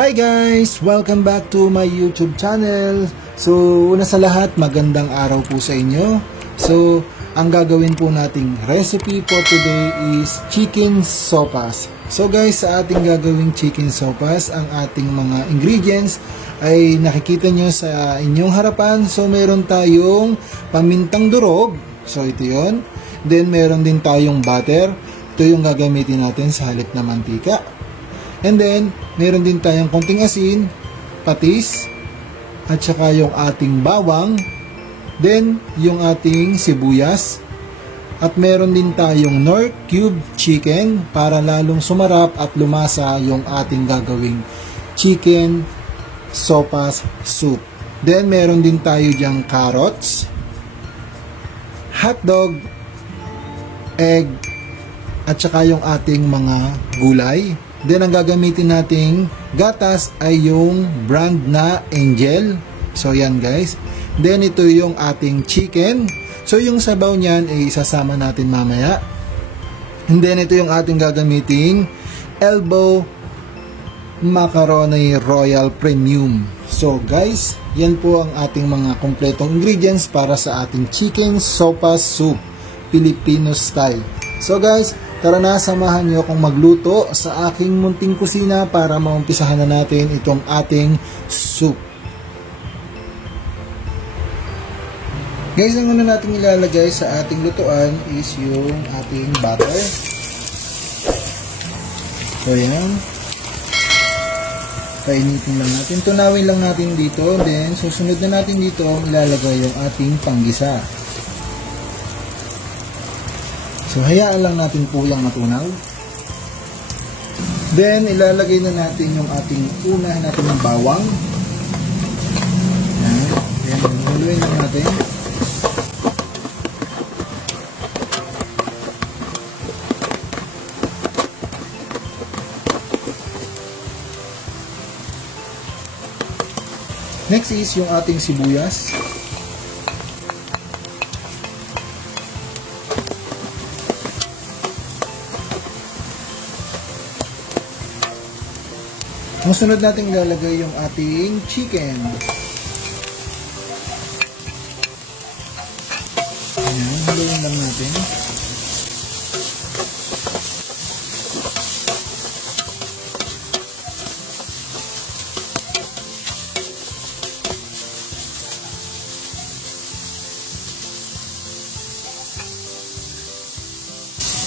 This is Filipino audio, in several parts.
Hi guys! Welcome back to my YouTube channel. So, una sa lahat, magandang araw po sa inyo. So, ang gagawin po nating recipe for today is chicken sopas. So guys, sa ating gagawing chicken sopas, ang ating mga ingredients ay nakikita nyo sa inyong harapan. So, meron tayong pamintang durog. So, ito yon. Then, meron din tayong butter. Ito yung gagamitin natin sa halip na mantika. And then, meron din tayong konting asin, patis, at saka yung ating bawang, then yung ating sibuyas, at meron din tayong Knorr cube chicken para lalong sumarap at lumasa yung ating gagawing chicken sopas soup. Then, meron din tayo dyang carrots, hotdog, egg, at saka yung ating mga gulay. Then, ang gagamitin nating gatas ay yung brand na Angel. So, yan guys. Then, ito yung ating chicken. So, yung sabaw niyan ay isasama natin mamaya. And then, ito yung ating gagamiting elbow macaroni royal premium. So, guys, yan po ang ating mga kompletong ingredients para sa ating chicken sopas soup, Filipino style. So, guys, tara na, samahan niyo akong magluto sa aking munting kusina para maumpisahan na natin itong ating soup. Guys, ang una natin ilalagay sa ating lutuan is yung ating butter. So, yan. Painitin lang natin. Tunawin lang natin dito. Then, susunod na natin dito ilalagay yung ating panggisa. So, hayaan lang natin po yung matunaw. Then, ilalagay na natin yung ating unahin natin ng bawang. Yan. Then, haluin lang natin. Next is yung ating sibuyas. Ang sunod natin ilalagay yung ating chicken. Ayan, haluin lang natin.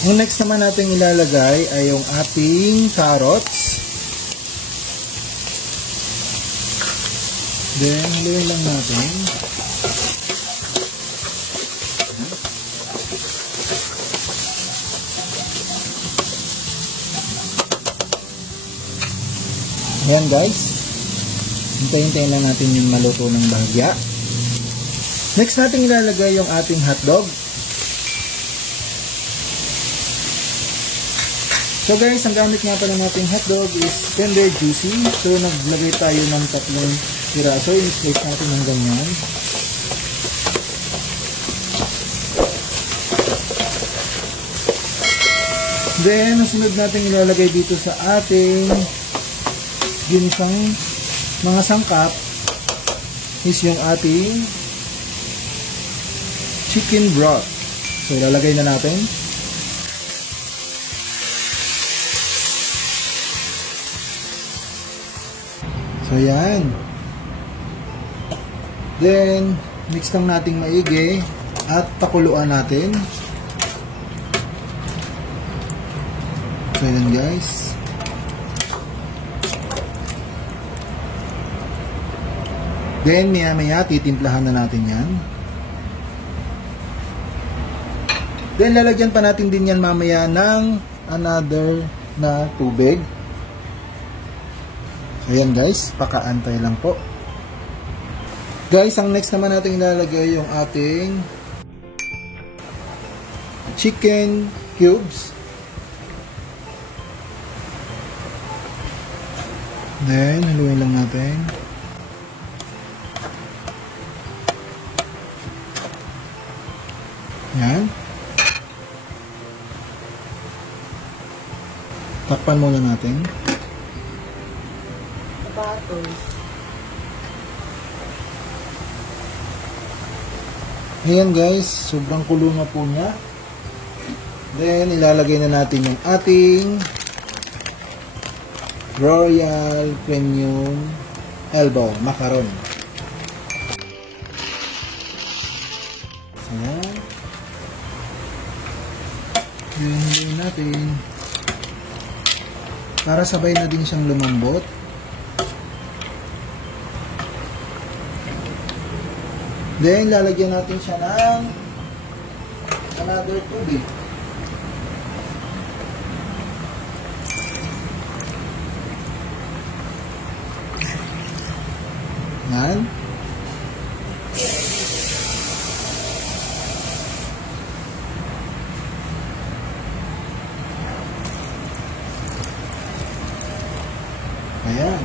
Ang next naman natin ilalagay ay yung ating carrots. Then, haluin lang natin. Ayan guys. Hintayin-hintayin lang natin yung maluto ng bahagya. Next natin ilalagay yung ating hotdog. So guys, ang gamit nga pala nating hotdog is tender juicy. So, naglagay tayo ng 3 piraso, i-slice natin ng ganyan. Then, ang sunod natin ilalagay dito sa ating ginisang mga sangkap is yung ating chicken broth. So, ilalagay na natin. So, yan. Then, mix lang nating maigi at pakuluan natin. So, yan guys. Then, maya-maya, titimplahan na natin yan. Then, lalagyan pa natin din yan mamaya ng another na tubig. So, yan guys. Pakaantay lang po. Guys, ang next naman natin ilalagay yung ating chicken cubes. Then, haluin lang natin. Yan. Takpan muna natin. tomatoes. Ayan guys, sobrang kulo na po niya. Then, ilalagay na natin yung ating Royal Premium Elbow Macaron. So, ayan. Hintayin natin. Para sabay na din siyang lumambot. Then, lalagyan natin siya ng another tubig. Yan. Ayan.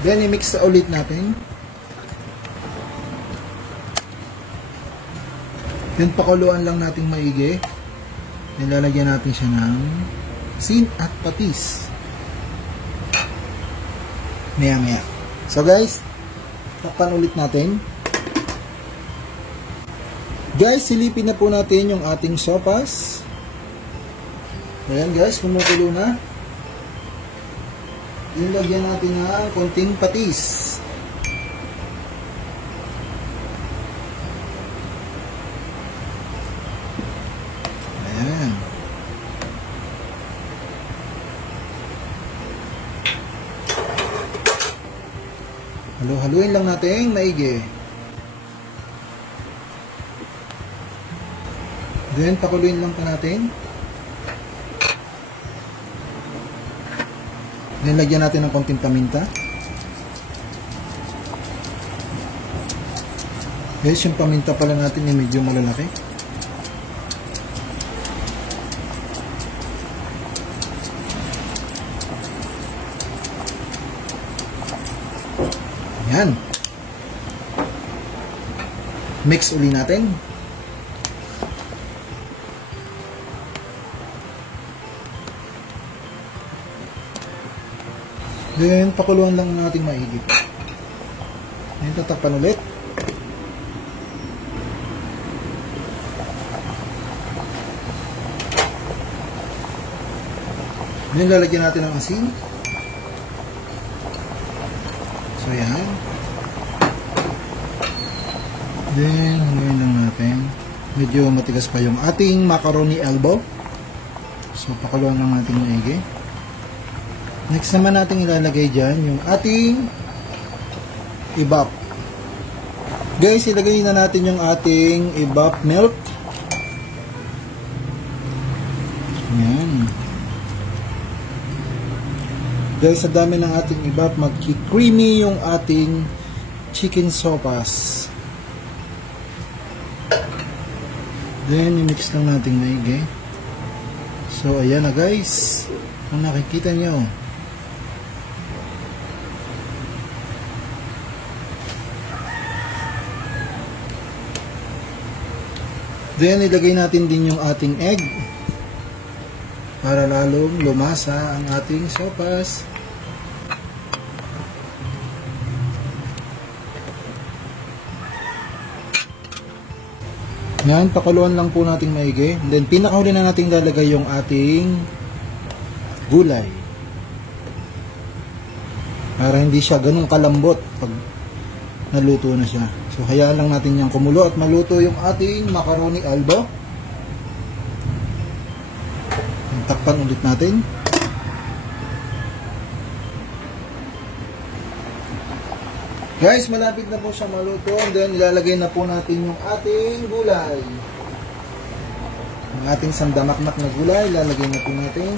Then, i-mix na ulit natin. Then, pakuluan lang natin maigi. Then, lalagyan natin siya ng asin at patis. Maya-maya. So, guys, takpan ulit natin. Guys, silipin na po natin yung ating sopas. Ayan, guys, kumukulo na. Ilagyan natin ng konting patis. Ayan. Halu-haluin lang natin maigi. Then, pakuluin lang pa natin. Then, lagyan natin ng konting paminta. Guys, yung paminta pala natin ay medyo malalaki. Yan. Mix uli natin. Then, pakuluan lang natin maigi. Then, tatakpan ulit. Then, lalagyan natin ng asin. So, yan. Then, hanggang lang natin. Medyo matigas pa yung ating macaroni elbow. So, pakuluan lang natin maigi. Next naman natin ilalagay dyan yung ating ibap. Guys, ilagay na natin yung ating ibap milk. Yan. Guys, sa dami ng ating ibap, magki-creamy yung ating chicken sopas. Then, i-mix lang natin maigi. So, ayan na guys. Kung nakikita nyo. Then, ilagay natin din yung ating egg para lalong lumasa ang ating sopas. Yan, pakuluan lang po natin maigi. And then, pinakahuli na natin lalagay yung ating gulay. Para hindi siya ganun kalambot pag naluto na siya. So, hayaan lang natin yung kumulo at maluto yung ating macaroni elbow. Takpan ulit natin. Guys, malapit na po siya maluto. And then, ilalagay na po natin yung ating gulay. Ang ating sandamakmak na gulay, ilalagay na po natin.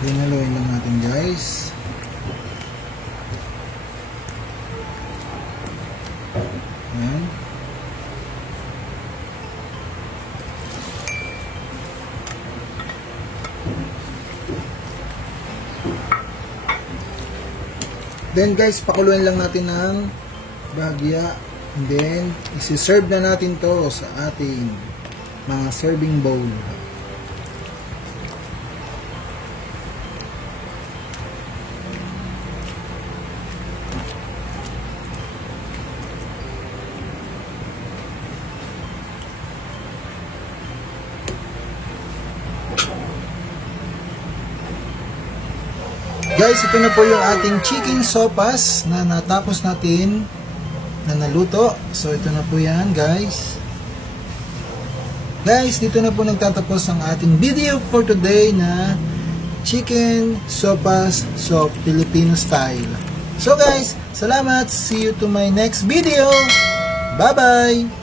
Hinaluin lang natin guys. Ayan. Then guys, pakuluin lang natin ng bahagya. And then, isi-serve na natin to sa ating mga serving bowl. Guys, ito na po yung ating chicken sopas na natapos natin na naluto. So, ito na po yan, guys. Guys, dito na po nagtatapos ang ating video for today na chicken sopas so Filipino style. So guys, salamat. See you to my next video. Bye-bye.